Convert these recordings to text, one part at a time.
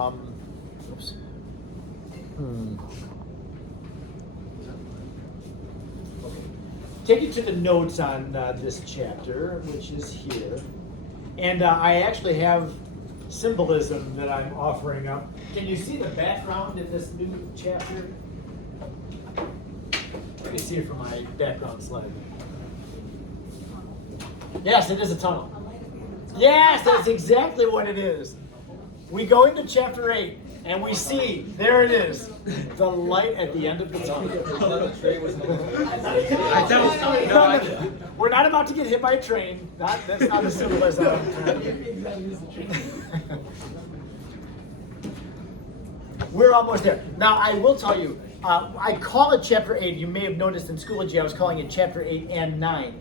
Oops. Take you to the notes on this chapter, which is here. And I actually have symbolism that I'm offering up. Can you see the background in this new chapter? You can see it from my background slide. Yes, it is a tunnel. Yes, that's exactly what it is. We go into chapter 8 and we see, there it is, the light at the end of the tunnel. We're not about to get hit by a train. That's not as simple as that. We're almost there. Now, I will tell you, I call it chapter 8. You may have noticed in Schoology I was calling it chapter 8 and 9.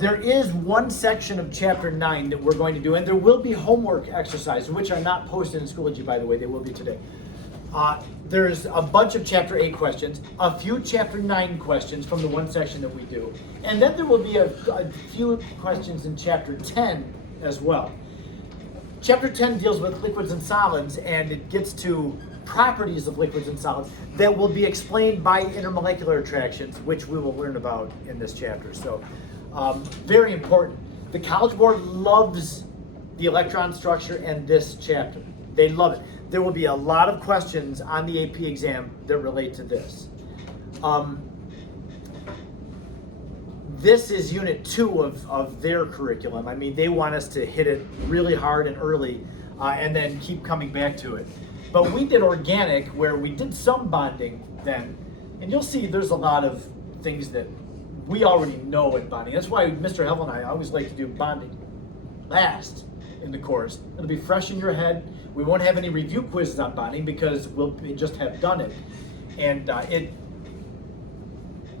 There is one section of chapter 9 that we're going to do, and there will be homework exercises, which are not posted in Schoology, by the way. They will be today. There's a bunch of chapter 8 questions, a few chapter 9 questions from the one section that we do, and then there will be a few questions in chapter 10 as well. Chapter 10 deals with liquids and solids, and it gets to properties of liquids and solids that will be explained by intermolecular attractions, which we will learn about in this chapter. So, very important. The College Board loves the electron structure and this chapter. They love it. There will be a lot of questions on the AP exam that relate to this. This is unit 2 of their curriculum. I mean, they want us to hit it really hard and early and then keep coming back to it. But we did organic, where we did some bonding then, and you'll see there's a lot of things that we already know in bonding. That's why Mr. Hevel and I always like to do bonding last in the course. It'll be fresh in your head. We won't have any review quizzes on bonding because we'll just have done it. And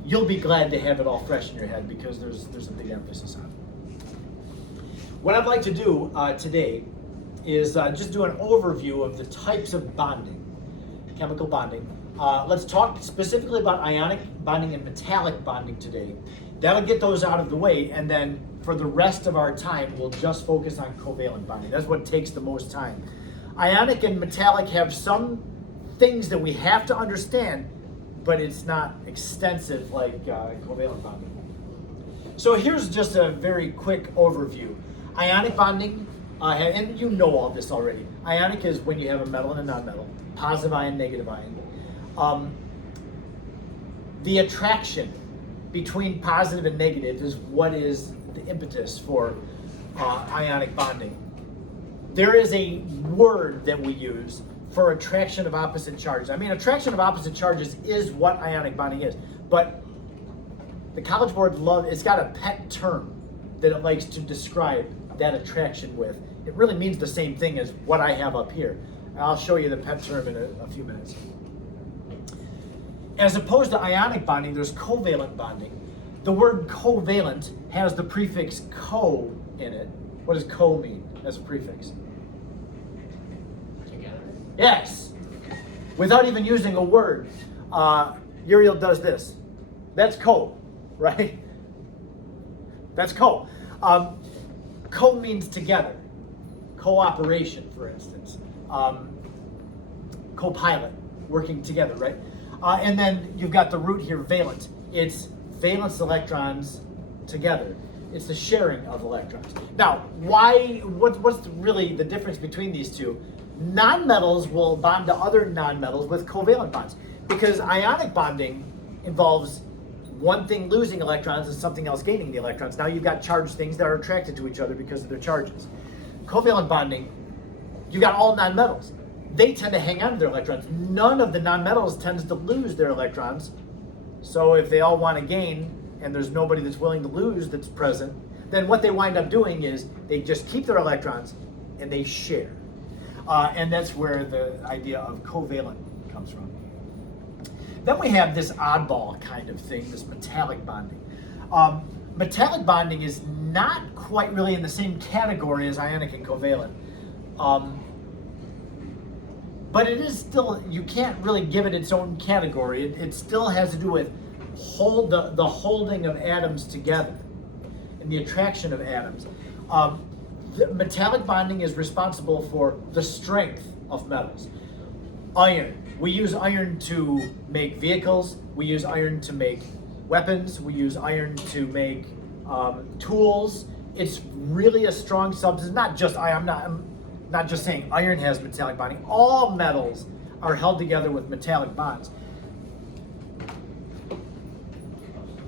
you'll be glad to have it all fresh in your head because there's a big emphasis on it. What I'd like to do today is just do an overview of the types of bonding, chemical bonding. Let's talk specifically about ionic bonding and metallic bonding today. That'll get those out of the way, and then for the rest of our time, we'll just focus on covalent bonding. That's what takes the most time. Ionic and metallic have some things that we have to understand, but it's not extensive like covalent bonding. So here's just a very quick overview. Ionic bonding, and you know all this already. Ionic is when you have a metal and a non-metal, positive ion, negative ion. The attraction between positive and negative is what is the impetus for ionic bonding. There is a word that we use for attraction of opposite charges. I mean, attraction of opposite charges is what ionic bonding is, but the College Board it's got a pet term that it likes to describe that attraction with. It really means the same thing as what I have up here. I'll show you the pet term in a few minutes. As opposed to ionic bonding, there's covalent bonding. The word covalent has the prefix co in it. What does co mean as a prefix? Together. Yes. Without even using a word, Uriel does this. That's co, right? That's co. Co means together. Cooperation, for instance. Co-pilot, working together, right? And then you've got the root here, valent. It's valence electrons together. It's the sharing of electrons. Now, what's really the difference between these two? Nonmetals will bond to other nonmetals with covalent bonds, because ionic bonding involves one thing losing electrons and something else gaining the electrons. Now you've got charged things that are attracted to each other because of their charges. Covalent bonding, you've got all nonmetals. They tend to hang on to their electrons. None of the nonmetals tends to lose their electrons. So if they all want to gain and there's nobody that's willing to lose that's present, then what they wind up doing is they just keep their electrons and they share. And that's where the idea of covalent comes from. Then we have this oddball kind of thing, this metallic bonding. Metallic bonding is not quite really in the same category as ionic and covalent. But it is still, you can't really give it its own category. It still has to do with the holding of atoms together and the attraction of atoms. The metallic bonding is responsible for the strength of metals. Iron. We use iron to make vehicles. We use iron to make weapons. We use iron to make tools. It's really a strong substance. Not just iron. I'm not just saying iron has metallic bonding. All metals are held together with metallic bonds.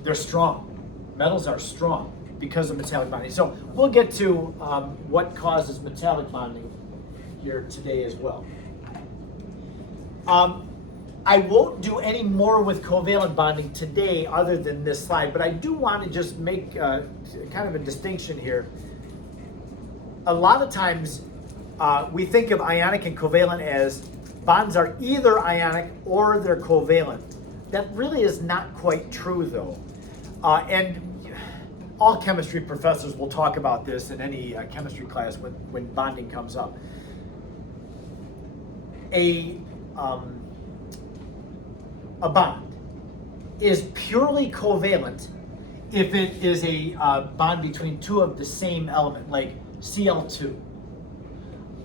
They're strong. Metals are strong because of metallic bonding. So we'll get to what causes metallic bonding here today as well. I won't do any more with covalent bonding today other than this slide, but I do want to just make kind of a distinction here. A lot of times we think of ionic and covalent as bonds are either ionic or they're covalent. That really is not quite true though. And all chemistry professors will talk about this in any chemistry class when bonding comes up. A bond is purely covalent if it is a bond between two of the same element, like Cl2.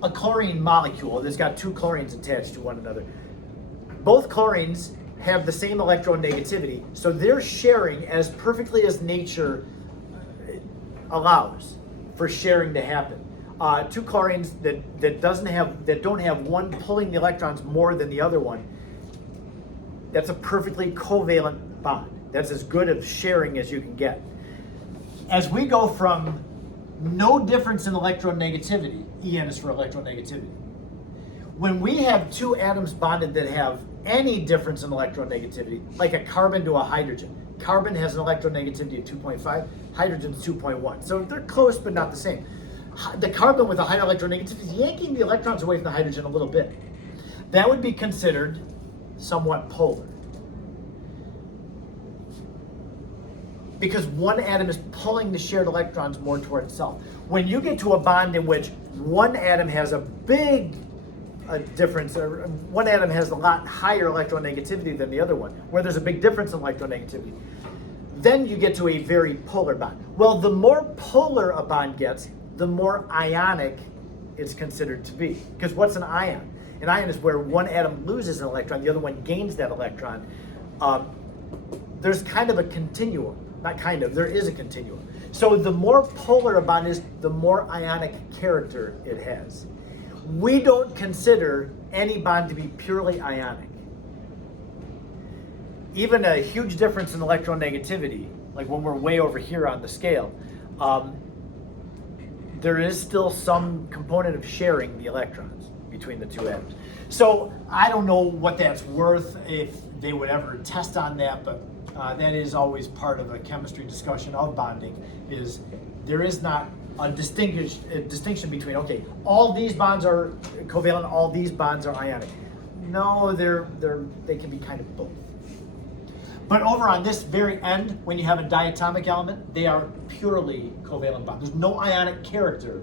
A chlorine molecule that's got two chlorines attached to one another. Both chlorines have the same electronegativity, so they're sharing as perfectly as nature allows for sharing to happen. Two chlorines that don't have one pulling the electrons more than the other one, that's a perfectly covalent bond. That's as good of sharing as you can get. As we go from no difference in electronegativity, En is for electronegativity. When we have two atoms bonded that have any difference in electronegativity, like a carbon to a hydrogen. Carbon has an electronegativity of 2.5, hydrogen's 2.1. So they're close but not the same. The carbon with a higher electronegativity is yanking the electrons away from the hydrogen a little bit. That would be considered somewhat polar. Because one atom is pulling the shared electrons more toward itself. When you get to a bond in which one atom has a big difference, or one atom has a lot higher electronegativity than the other one, where there's a big difference in electronegativity, then you get to a very polar bond. Well, the more polar a bond gets, the more ionic it's considered to be. Because what's an ion? An ion is where one atom loses an electron, the other one gains that electron. There's kind of a continuum. Not kind of, there is a continuum. So the more polar a bond is, the more ionic character it has. We don't consider any bond to be purely ionic. Even a huge difference in electronegativity, like when we're way over here on the scale, there is still some component of sharing the electrons between the two atoms. So I don't know what that's worth, if they would ever test on that, but that is always part of a chemistry discussion of bonding, is there is not a distinction between, okay, all these bonds are covalent, all these bonds are ionic. No, they can be kind of both. But over on this very end, when you have a diatomic element, they are purely covalent bonds. There's no ionic character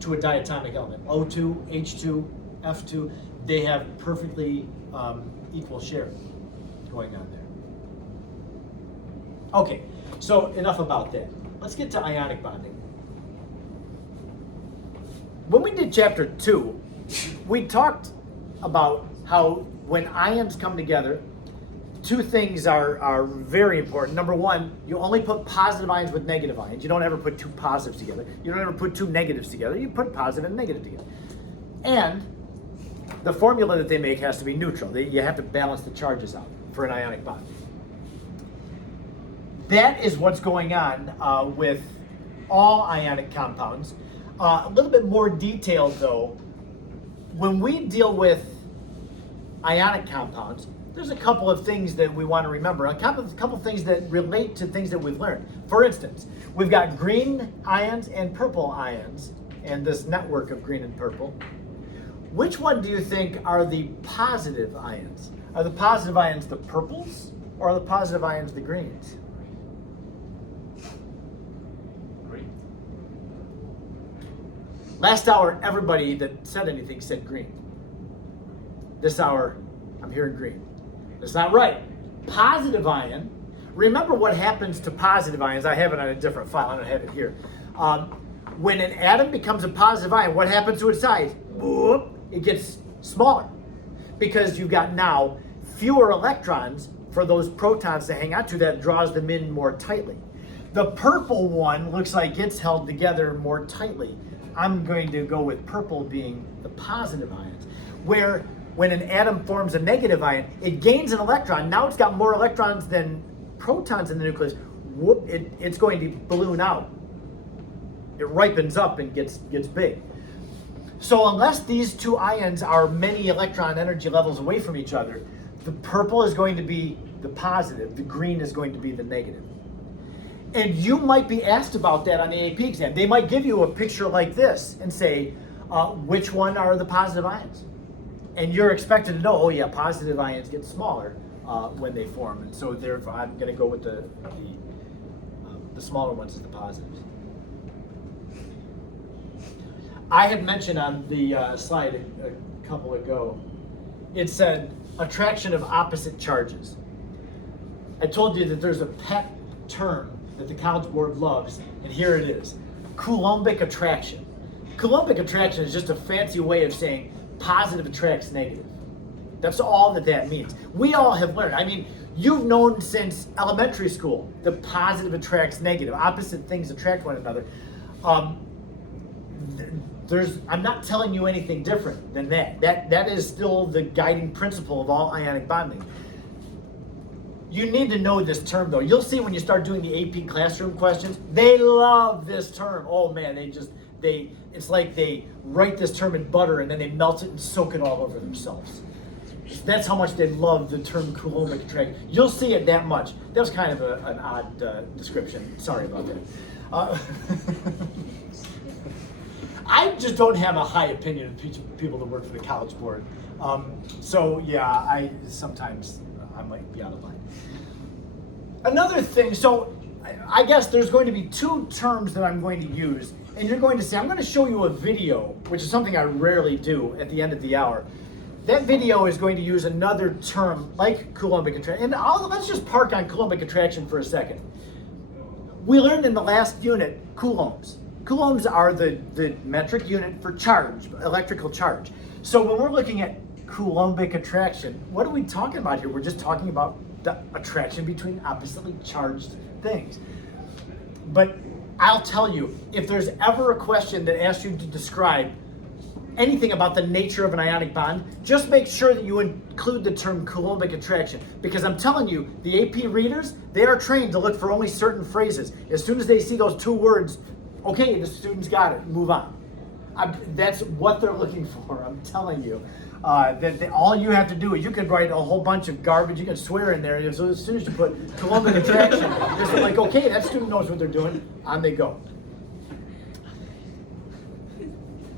to a diatomic element. O2, H2, F2, they have perfectly equal sharing going on there. Okay, so enough about that. Let's get to ionic bonding. When we did chapter 2, we talked about how when ions come together, two things are very important. Number one, you only put positive ions with negative ions. You don't ever put two positives together. You don't ever put two negatives together. You put positive and negative together. And the formula that they make has to be neutral. You have to balance the charges out for an ionic bond. That is what's going on with all ionic compounds. A little bit more detailed though, when we deal with ionic compounds, there's a couple of things that we want to remember, a couple of things that relate to things that we've learned. For instance, we've got green ions and purple ions, and this network of green and purple. Which one do you think are the positive ions? Are the positive ions the purples, or are the positive ions the greens? Green. Last hour, everybody that said anything said green. This hour, I'm hearing green. That's not right. Positive ion, remember what happens to positive ions. I have it on a different file, I don't have it here. When an atom becomes a positive ion, what happens to its side? It gets smaller, because you've got now fewer electrons for those protons to hang on to. That draws them in more tightly. The purple one looks like it's held together more tightly. I'm going to go with purple being the positive ions, where when an atom forms a negative ion, it gains an electron. Now it's got more electrons than protons in the nucleus. Whoop, it's going to balloon out. It ripens up and gets big. So unless these two ions are many electron energy levels away from each other, the purple is going to be the positive, the green is going to be the negative. And you might be asked about that on the AP exam. They might give you a picture like this and say, which one are the positive ions? And you're expected to know, oh yeah, positive ions get smaller when they form. And so therefore I'm gonna go with the smaller ones as the positives. I had mentioned on the slide a couple ago, it said attraction of opposite charges. I told you that there's a pet term that the College Board loves, and here it is: Coulombic attraction. Coulombic attraction is just a fancy way of saying positive attracts negative. That's all that means. We all have learned. I mean, you've known since elementary school, the positive attracts negative. Opposite things attract one another. I'm not telling you anything different than that. That is still the guiding principle of all ionic bonding. You need to know this term though. You'll see when you start doing the AP classroom questions, they love this term. Oh man, it's like they write this term in butter and then they melt it and soak it all over themselves. That's how much they love the term Coulombic attraction. You'll see it that much. That was kind of an odd description. Sorry about that. I just don't have a high opinion of people that work for the College Board. So yeah, sometimes I might be out of line. Another thing, so I guess there's going to be two terms that I'm going to use, and you're going to see, I'm going to show you a video, which is something I rarely do at the end of the hour. That video is going to use another term like Coulombic attraction. And let's just park on Coulombic attraction for a second. We learned in the last unit coulombs. Coulombs are the metric unit for charge, electrical charge. So when we're looking at Coulombic attraction, what are we talking about here? We're just talking about the attraction between oppositely charged things. But I'll tell you, if there's ever a question that asks you to describe anything about the nature of an ionic bond, just make sure that you include the term Coulombic attraction, because I'm telling you, the AP readers, they are trained to look for only certain phrases. As soon as they see those two words, okay, the student's got it, move on. That's what they're looking for, I'm telling you. All you have to do is you could write a whole bunch of garbage, you can swear in there, so as soon as you put Coulombic attraction, it's like, okay, that student knows what they're doing, on they go.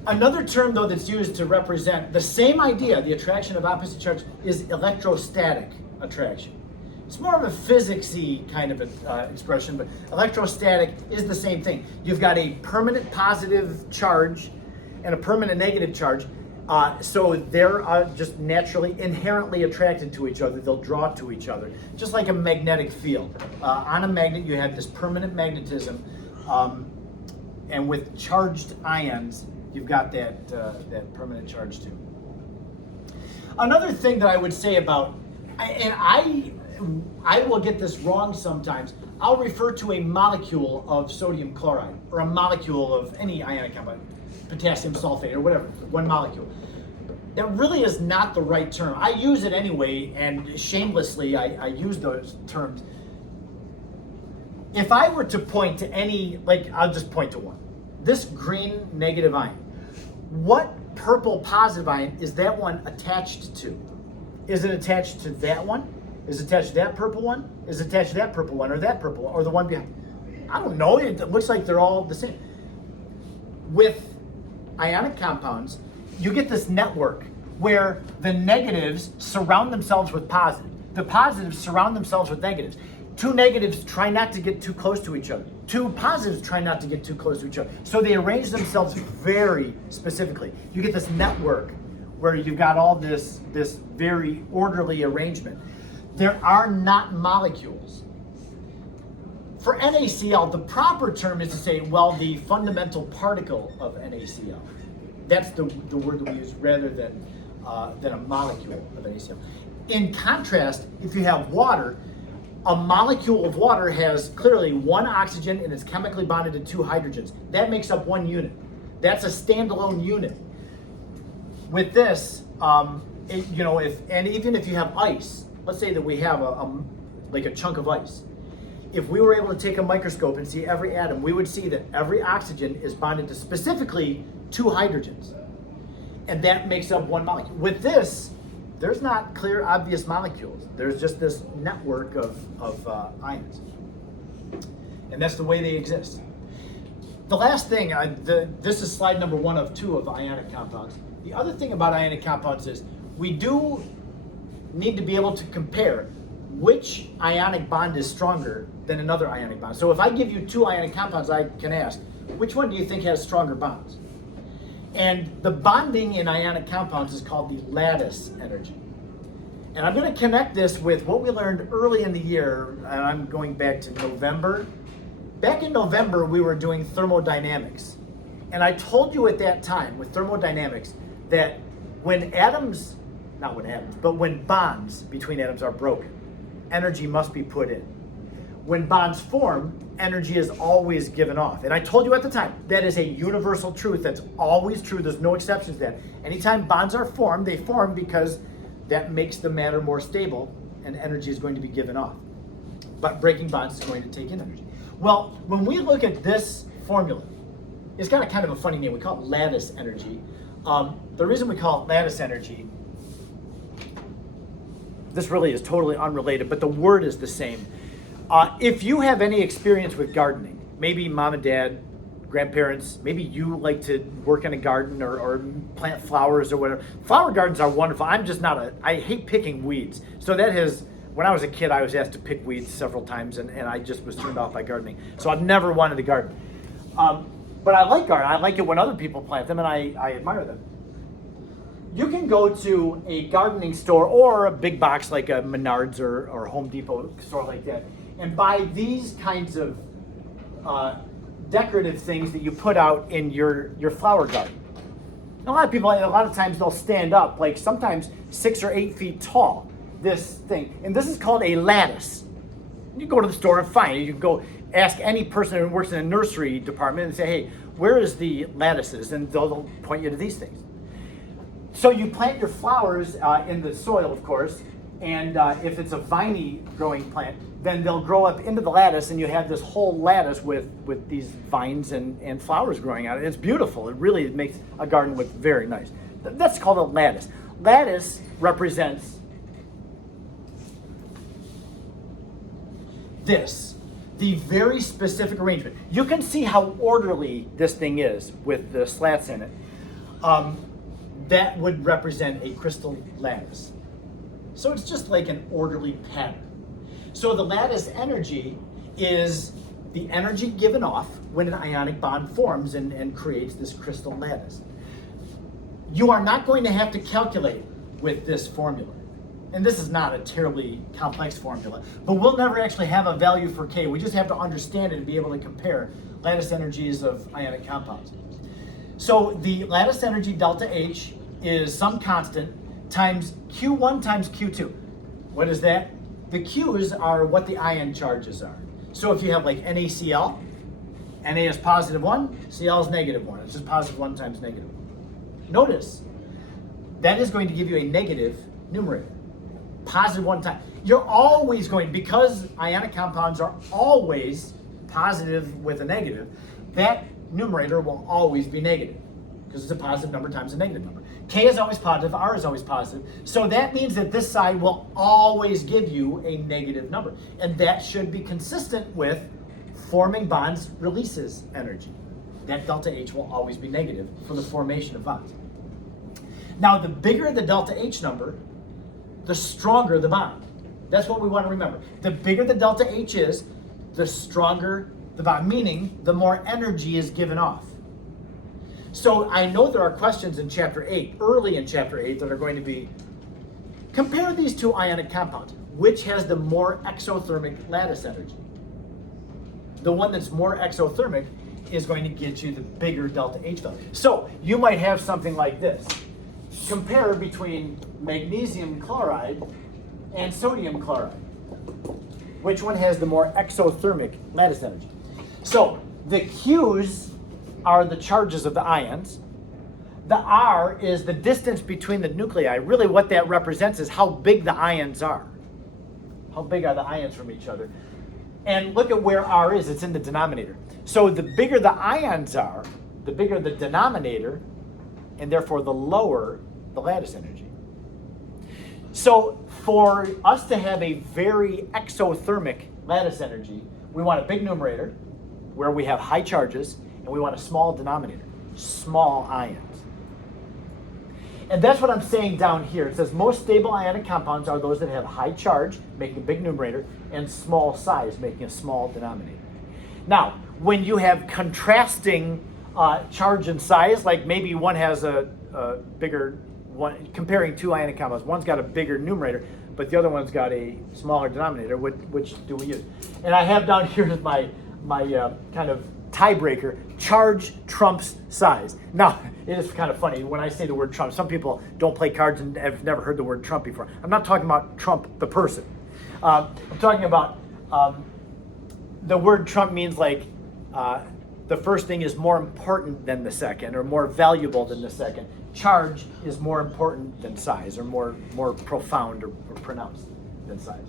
Another term though that's used to represent the same idea, the attraction of opposite charge, is electrostatic attraction. It's more of a physics-y kind of expression, but electrostatic is the same thing. You've got a permanent positive charge and a permanent negative charge. So they're just naturally, inherently attracted to each other. They'll draw to each other, just like a magnetic field. On a magnet, you have this permanent magnetism, and with charged ions, you've got that permanent charge too. Another thing that I would say about, and I will get this wrong sometimes, I'll refer to a molecule of sodium chloride, or a molecule of any ionic compound, potassium sulfate, or whatever, one molecule. That really is not the right term. I use it anyway, and shamelessly I use those terms. If I were to point to any, I'll just point to one. This green negative ion, what purple positive ion is that one attached to? Is it attached to that one? Is it attached to that purple one? Is it attached to that purple one, or that purple one, or the one behind? I don't know, it looks like they're all the same. With ionic compounds, you get this network where the negatives surround themselves with positives. The positives surround themselves with negatives. Two negatives try not to get too close to each other. Two positives try not to get too close to each other. So they arrange themselves very specifically. You get this network where you've got all this very orderly arrangement. There are not molecules. For NaCl, the proper term is to say, well, the fundamental particle of NaCl. That's the word that we use rather than than a molecule of NaCl. In contrast, if you have water, a molecule of water has clearly one oxygen and it's chemically bonded to two hydrogens. That makes up one unit. That's a standalone unit. With this, even if you have ice, let's say that we have like a chunk of ice. If we were able to take a microscope and see every atom, we would see that every oxygen is bonded to specifically two hydrogens. And that makes up one molecule. With this, there's not clear, obvious molecules. There's just this network of ions. And that's the way they exist. The last thing, this is slide number 1 of 2 of ionic compounds. The other thing about ionic compounds is we do need to be able to compare which ionic bond is stronger than another ionic bond. So if I give you 2 ionic compounds, I can ask, which one do you think has stronger bonds? And the bonding in ionic compounds is called the lattice energy. And I'm going to connect this with what we learned early in the year, and I'm going back to November. Back in November, we were doing thermodynamics. And I told you at that time with thermodynamics that when bonds between atoms are broken, energy must be put in. When bonds form, energy is always given off. And I told you at the time, that is a universal truth. That's always true. There's no exceptions to that. Anytime bonds are formed, they form because that makes the matter more stable and energy is going to be given off. But breaking bonds is going to take in energy. Well, when we look at this formula, it's got a kind of a funny name. We call it lattice energy. The reason we call it lattice energy, this really is totally unrelated, but the word is the same. If you have any experience with gardening, maybe mom and dad, grandparents, maybe you like to work in a garden or plant flowers or whatever. Flower gardens are wonderful. I hate picking weeds. So when I was a kid, I was asked to pick weeds several times and I just was turned off by gardening. So I've never wanted to garden. But I like gardening. I like it when other people plant them and I admire them. You can go to a gardening store or a big box like a Menards or Home Depot store like that and buy these kinds of decorative things that you put out in your flower garden. A lot of times they'll stand up, like sometimes 6 or 8 feet tall, this thing. And this is called a lattice. You go to the store and find it. You can go ask any person who works in a nursery department and say, hey, where is the lattices? And they'll point you to these things. So you plant your flowers in the soil, of course, and if it's a viney growing plant, then they'll grow up into the lattice and you have this whole lattice with these vines and flowers growing out. It's beautiful. It really makes a garden look very nice. That's called a lattice. Lattice represents the very specific arrangement. You can see how orderly this thing is with the slats in it. That would represent a crystal lattice. So it's just like an orderly pattern. So the lattice energy is the energy given off when an ionic bond forms and creates this crystal lattice. You are not going to have to calculate with this formula. And this is not a terribly complex formula, but we'll never actually have a value for K. We just have to understand it and be able to compare lattice energies of ionic compounds. So the lattice energy delta H is some constant times Q1 times Q2. What is that? The Q's are what the ion charges are. So if you have like NaCl, Na is positive 1, Cl is negative 1. It's just positive 1 times negative 1. Notice, that is going to give you a negative numerator. Positive 1 times. You're always going, because ionic compounds are always positive with a negative, that numerator will always be negative because it's a positive number times a negative number. K is always positive, R is always positive. So that means that this side will always give you a negative number. And that should be consistent with forming bonds releases energy. That delta H will always be negative for the formation of bonds. Now, the bigger the delta H number, the stronger the bond. That's what we want to remember. The bigger the delta H is, the stronger the bond, meaning the more energy is given off. So I know there are questions in chapter 8, early in chapter 8, that are going to be, compare these two ionic compounds. Which has the more exothermic lattice energy? The one that's more exothermic is going to get you the bigger delta H value. So you might have something like this. compare between magnesium chloride and sodium chloride. Which one has the more exothermic lattice energy? So the Q's are the charges of the ions. The R is the distance between the nuclei. Really what that represents is how big the ions are. How big are the ions from each other? And look at where R is, it's in the denominator. So the bigger the ions are, the bigger the denominator, and therefore the lower the lattice energy. So for us to have a very exothermic lattice energy, we want a big numerator where we have high charges, and we want a small denominator, small ions. And that's what I'm saying down here. It says most stable ionic compounds are those that have high charge, making a big numerator, and small size, making a small denominator. Now, when you have contrasting charge and size, like maybe one has a bigger one, comparing two ionic compounds, one's got a bigger numerator, but the other one's got a smaller denominator. Which do we use? And I have down here my kind of tiebreaker: charge trumps size. Now, it is kind of funny when I say the word Trump. Some people don't play cards and have never heard the word Trump before. I'm not talking about Trump the person. I'm talking about the word Trump means like the first thing is more important than the second, or more valuable than the second. Charge is more important than size, or more profound or pronounced than size.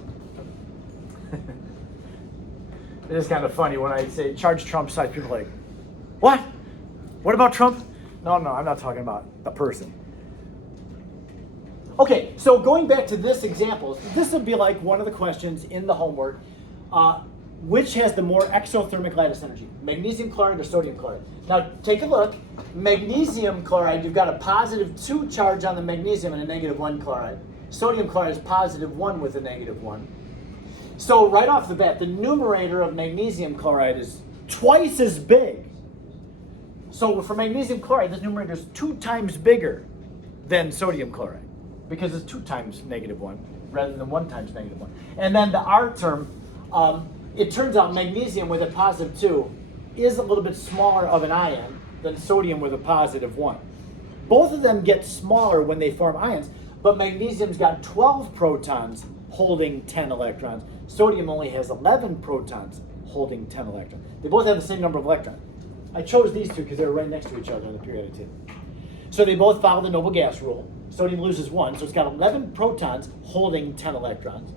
It is kind of funny when I say charge trumps size. People are like, what? What about Trump? No, I'm not talking about the person. Okay, so going back to this example, this would be like one of the questions in the homework. Which has the more exothermic lattice energy, magnesium chloride or sodium chloride? Now take a look. Magnesium chloride, you've got a +2 charge on the magnesium and a -1 chloride. Sodium chloride is +1 with a -1. So right off the bat, the numerator of magnesium chloride is twice as big. So for magnesium chloride, this numerator is 2 times bigger than sodium chloride, because it's 2 times -1 rather than 1 times -1. And then the R term, it turns out magnesium with a +2 is a little bit smaller of an ion than sodium with a +1. Both of them get smaller when they form ions, but magnesium's got 12 protons holding 10 electrons. Sodium only has 11 protons holding 10 electrons. They both have the same number of electrons. I chose these two because they're right next to each other on the periodic table. So they both follow the noble gas rule. Sodium loses 1, so it's got 11 protons holding 10 electrons.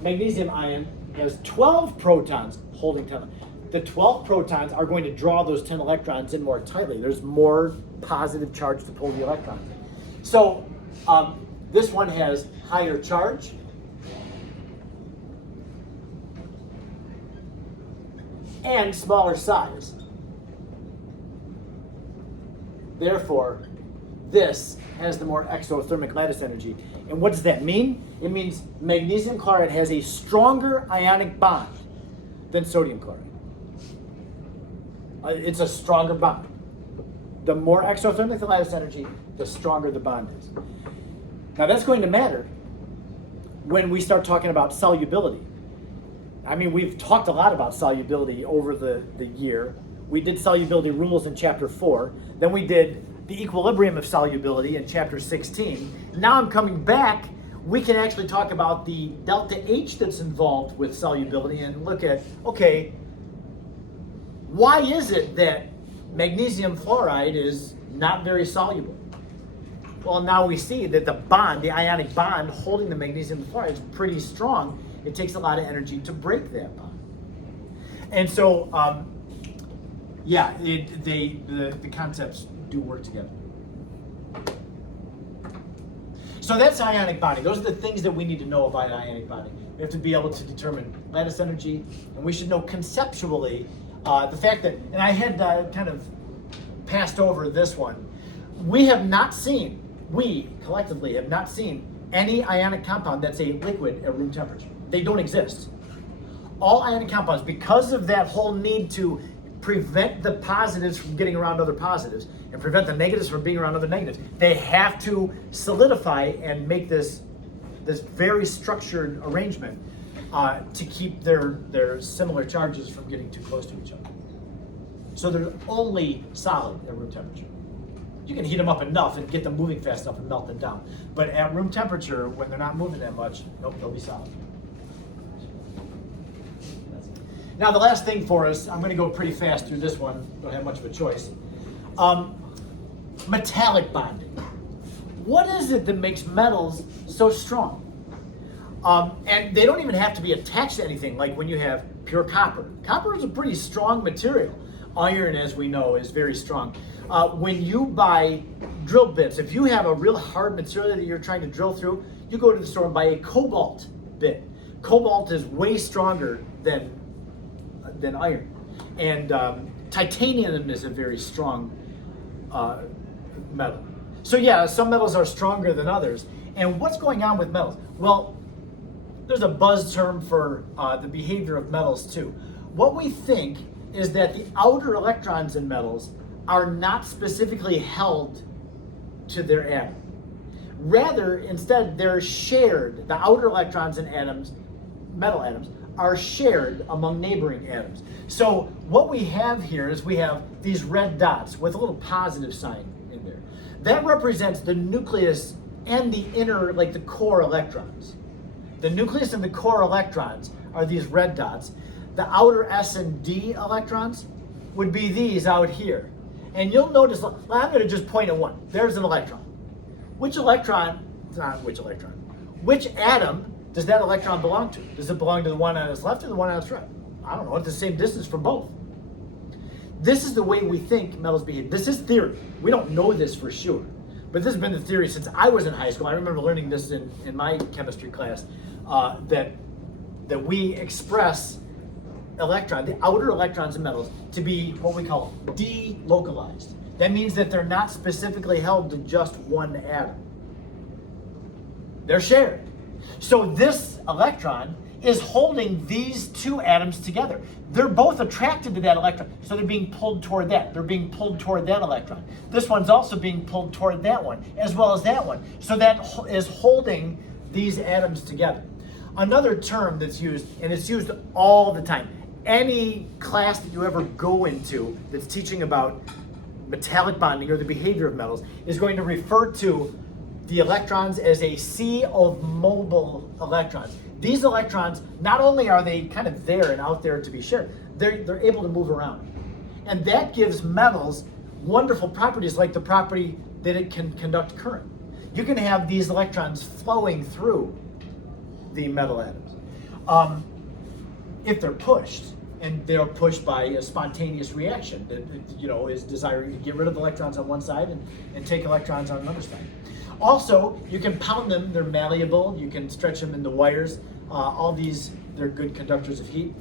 Magnesium ion has 12 protons holding 10. The 12 protons are going to draw those 10 electrons in more tightly. There's more positive charge to pull the electrons in. So this one has higher charge. And smaller size. Therefore, this has the more exothermic lattice energy. And what does that mean? It means magnesium chloride has a stronger ionic bond than sodium chloride. It's a stronger bond. The more exothermic the lattice energy, the stronger the bond is. Now that's going to matter when we start talking about solubility. I mean, we've talked a lot about solubility over the year. We did solubility rules in chapter 4. Then we did the equilibrium of solubility in chapter 16. Now I'm coming back. We can actually talk about the delta H that's involved with solubility and look at, okay, why is it that magnesium fluoride is not very soluble? Well, now we see that the bond, the ionic bond holding the magnesium fluoride is pretty strong. It takes a lot of energy to break that bond. And so, the concepts do work together. So that's ionic bonding. Those are the things that we need to know about ionic bonding. We have to be able to determine lattice energy, and we should know conceptually the fact that, and I had kind of passed over this one, we collectively have not seen any ionic compound that's a liquid at room temperature. They don't exist. All ionic compounds, because of that whole need to prevent the positives from getting around other positives and prevent the negatives from being around other negatives, they have to solidify and make this very structured arrangement to keep their similar charges from getting too close to each other. So they're only solid at room temperature. You can heat them up enough and get them moving fast enough and melt them down. But at room temperature, when they're not moving that much, nope, they'll be solid. Now the last thing for us, I'm going to go pretty fast through this one. Don't have much of a choice. Metallic bonding. What is it that makes metals so strong? And they don't even have to be attached to anything, like when you have pure copper. Copper is a pretty strong material. Iron, as we know, is very strong. When you buy drill bits, if you have a real hard material that you're trying to drill through, you go to the store and buy a cobalt bit. Cobalt is way stronger than iron. And titanium is a very strong metal. So yeah, some metals are stronger than others. And what's going on with metals? Well, there's a buzz term for the behavior of metals too. What we think is that the outer electrons in metals are not specifically held to their atom. Rather, instead, they're shared. The outer electrons in atoms, metal atoms, are shared among neighboring atoms. So what we have here is we have these red dots with a little positive sign in there. That represents the nucleus and the inner, like the core electrons. The nucleus and the core electrons are these red dots. The outer S and D electrons would be these out here. And you'll notice, I'm going to just point at one. There's an electron. Which atom does that electron belong to? Does it belong to the one on its left or the one on its right? I don't know. It's the same distance from both. This is the way we think metals behave. This is theory. We don't know this for sure. But this has been the theory since I was in high school. I remember learning this in my chemistry class, that we express the outer electrons in metals, to be what we call delocalized. That means that they're not specifically held to just one atom. They're shared. So this electron is holding these two atoms together. They're both attracted to that electron, so they're being pulled toward that. They're being pulled toward that electron. This one's also being pulled toward that one, as well as that one. So that is holding these atoms together. Another term that's used, and it's used all the time, any class that you ever go into that's teaching about metallic bonding or the behavior of metals is going to refer to the electrons as a sea of mobile electrons. These electrons, not only are they kind of there and out there to be shared, they're able to move around. And that gives metals wonderful properties, like the property that it can conduct current. You can have these electrons flowing through the metal atoms. If they're pushed, and they're pushed by a spontaneous reaction that is desiring to get rid of electrons on one side and take electrons on another side. Also, you can pound them, they're malleable, you can stretch them into wires. All these, they're good conductors of heat.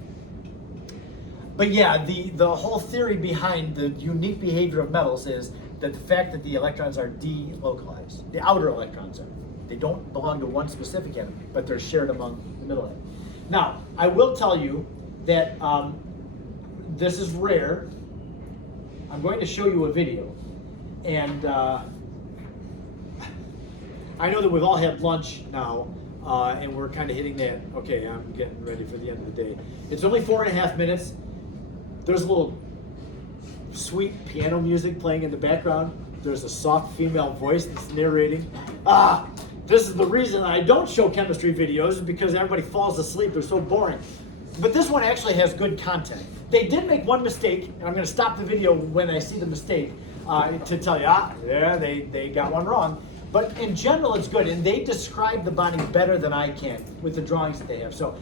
But yeah, the whole theory behind the unique behavior of metals is that the fact that the electrons are delocalized. The outer electrons are. They don't belong to one specific atom, but they're shared among the middle atom. Now, I will tell you that this is rare. I'm going to show you a video. And I know that we've all had lunch now, and we're kind of hitting that, okay, I'm getting ready for the end of the day. It's only 4.5 minutes. There's a little sweet piano music playing in the background. There's a soft female voice that's narrating. This is the reason I don't show chemistry videos, because everybody falls asleep. They're so boring. But this one actually has good content. They did make one mistake, and I'm going to stop the video when I see the mistake to tell you, yeah, they got one wrong. But in general, it's good, and they describe the bonding better than I can with the drawings that they have. So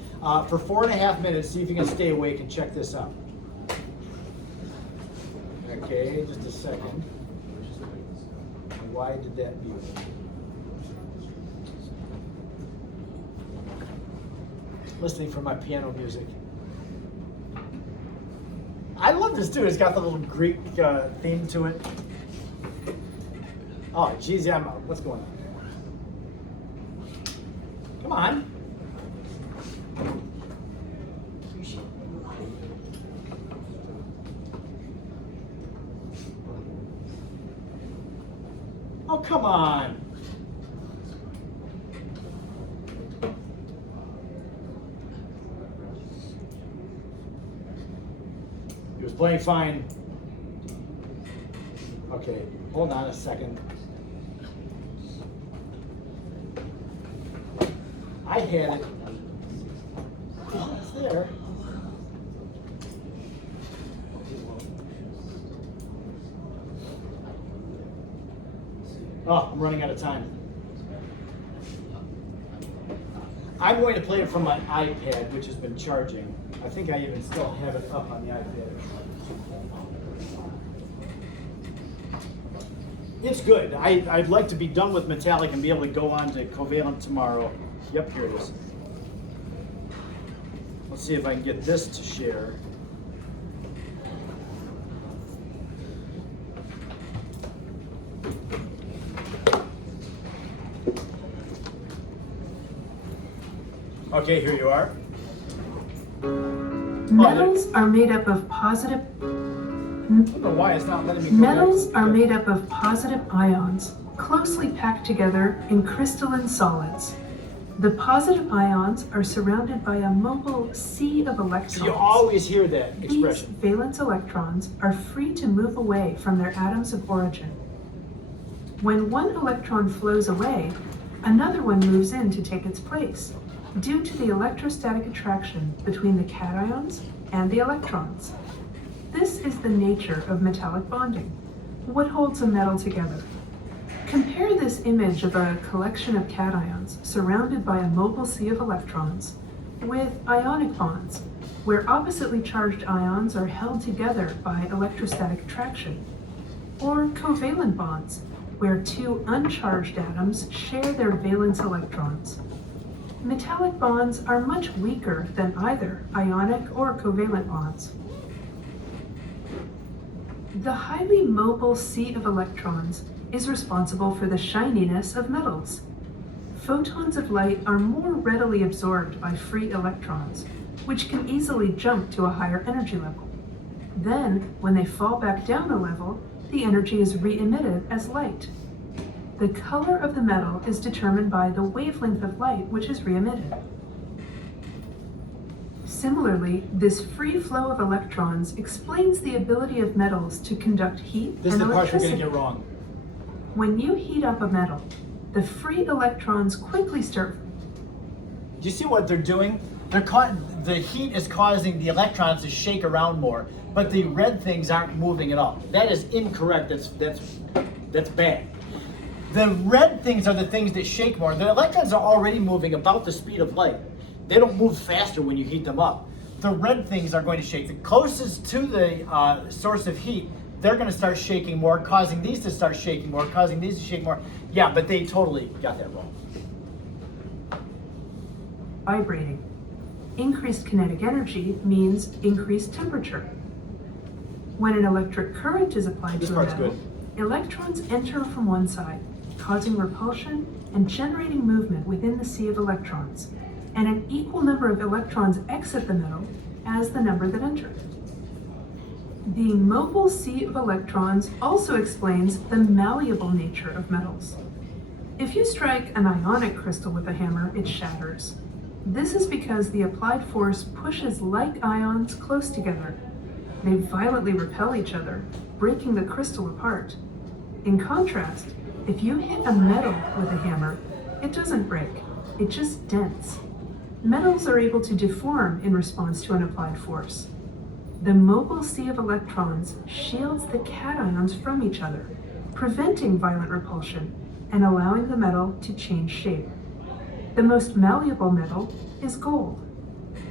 for 4.5 minutes, see if you can stay awake and check this out. Okay, just a second. Why did that mute? Listening for my piano music. I love this too. It's got the little Greek theme to it. Oh, geez, yeah, what's going on there? Come on. Oh, come on. He was playing fine. Okay, hold on a second. I had it. It's there. Oh, I'm running out of time. I'm going to play it from my iPad, which has been charging. I think I even still have it up on the iPad. It's good. I'd like to be done with Metallic and be able to go on to Covalent tomorrow. Yep, here it is. Let's see if I can get this to share. Okay, here you are. Metals are made up of positive. I don't know why it's not letting me go Metals back. are made up of positive ions, closely packed together in crystalline solids. The positive ions are surrounded by a mobile sea of electrons. So you always hear that These expression. valence electrons are free to move away from their atoms of origin. When one electron flows away, another one moves in to take its place, due to the electrostatic attraction between the cations and the electrons. This is the nature of metallic bonding, what holds a metal together. Compare this image of a collection of cations surrounded by a mobile sea of electrons with ionic bonds, where oppositely charged ions are held together by electrostatic attraction, or covalent bonds, where two uncharged atoms share their valence electrons. Metallic bonds are much weaker than either ionic or covalent bonds. The highly mobile sea of electrons is responsible for the shininess of metals. Photons of light are more readily absorbed by free electrons, which can easily jump to a higher energy level. Then, when they fall back down a level, the energy is re-emitted as light. The color of the metal is determined by the wavelength of light which is re-emitted. Similarly, this free flow of electrons explains the ability of metals to conduct heat This is and the part you're going electricity. to get wrong. When you heat up a metal, the free electrons quickly start. Do you see what they're doing? The heat is causing the electrons to shake around more, but the red things aren't moving at all. That is incorrect. That's bad. The red things are the things that shake more. The electrons are already moving about the speed of light. They don't move faster when you heat them up. The red things are going to shake. The closest to the source of heat, they're going to start shaking more, causing these to start shaking more, causing these to shake more. Yeah, but they totally got that wrong. Vibrating. Increased kinetic energy means increased temperature. When an electric current is applied This to a part's metal, good. electrons enter from one side, causing repulsion and generating movement within the sea of electrons, and an equal number of electrons exit the metal as the number that enter. The mobile sea of electrons also explains the malleable nature of metals. If you strike an ionic crystal with a hammer, it shatters. This is because the applied force pushes like ions close together. They violently repel each other, breaking the crystal apart. In contrast, if you hit a metal with a hammer, it doesn't break, it just dents. Metals are able to deform in response to an applied force. The mobile sea of electrons shields the cations from each other, preventing violent repulsion and allowing the metal to change shape. The most malleable metal is gold.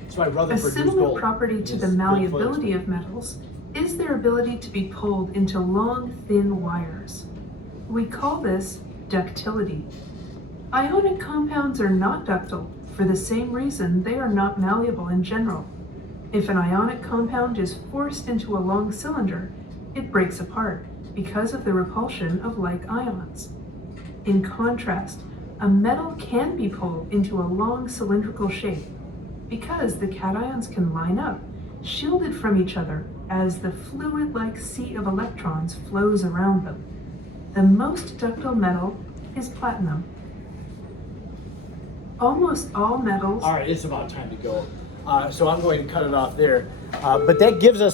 That's why brother A produced similar gold. property to the It's good malleability of metals is their ability to be pulled into long, thin wires. We call this ductility. Ionic compounds are not ductile for the same reason they are not malleable in general. If an ionic compound is forced into a long cylinder, it breaks apart because of the repulsion of like ions. In contrast, a metal can be pulled into a long cylindrical shape because the cations can line up, shielded from each other as the fluid-like sea of electrons flows around them. The most ductile metal is platinum. Almost all metals. All right, it's about time to go. So I'm going to cut it off there. But that gives us